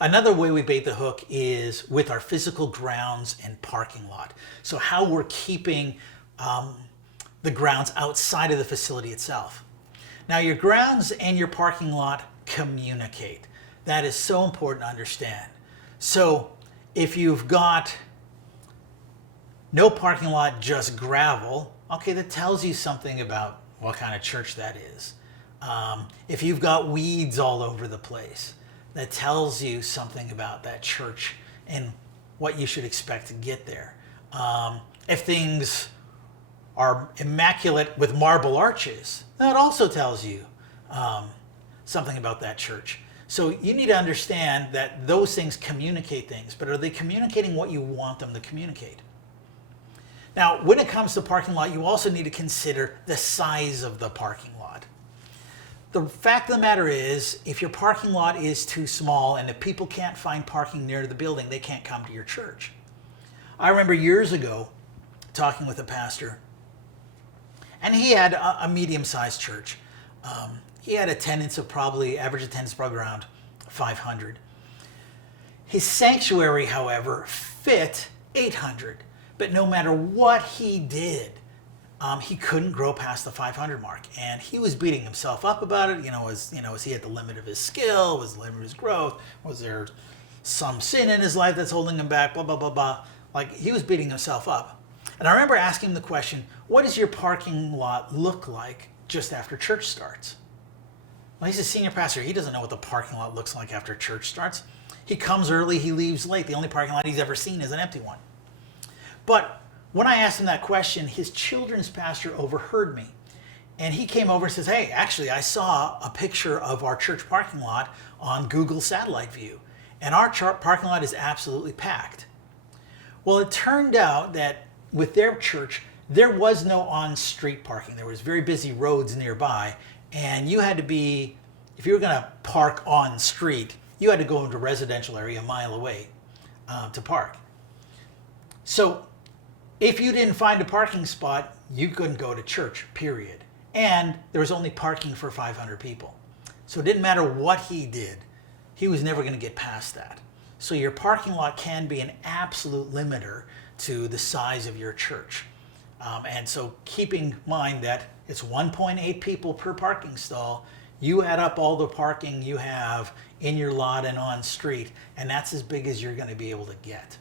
Another way we bait the hook is with our physical grounds and parking lot. So how we're keeping the grounds outside of the facility itself. Now your grounds and your parking lot communicate. That is so important to understand. So if you've got no parking lot, just gravel, okay, that tells you something about what kind of church that is. If you've got weeds all over the place, that tells you something about that church and what you should expect to get there. If things are immaculate with marble arches, that also tells you something about that church. So you need to understand that those things communicate things, but are they communicating what you want them to communicate? Now, when it comes to parking lot, you also need to consider the size of the parking lot. The fact of the matter is, if your parking lot is too small and if people can't find parking near the building, they can't come to your church. I remember years ago talking with a pastor, and he had a medium-sized church. He had average attendance of probably around 500. His sanctuary, however, fit 800. But no matter what he did, he couldn't grow past the 500 mark, and he was beating himself up about it. Was he at the limit of his skill? Was the limit of his growth? Was there some sin in his life that's holding him back? Blah blah blah blah. Like, he was beating himself up. And I remember asking him the question, "What does your parking lot look like just after church starts?" Well, he's a senior pastor. He doesn't know what the parking lot looks like after church starts. He comes early, he leaves late. The only parking lot he's ever seen is an empty one. But when I asked him that question, his children's pastor overheard me. And he came over and says, "Hey, actually, I saw a picture of our church parking lot on Google Satellite View. And our parking lot is absolutely packed." Well, it turned out that with their church, there was no on-street parking. There was very busy roads nearby. And you had to be, if you were going to park on street, you had to go into a residential area a mile away to park. So if you didn't find a parking spot, you couldn't go to church, period. And there was only parking for 500 people. So it didn't matter what he did, he was never going to get past that. So your parking lot can be an absolute limiter to the size of your church. And so keeping in mind that it's 1.8 people per parking stall, you add up all the parking you have in your lot and on street, and that's as big as you're going to be able to get.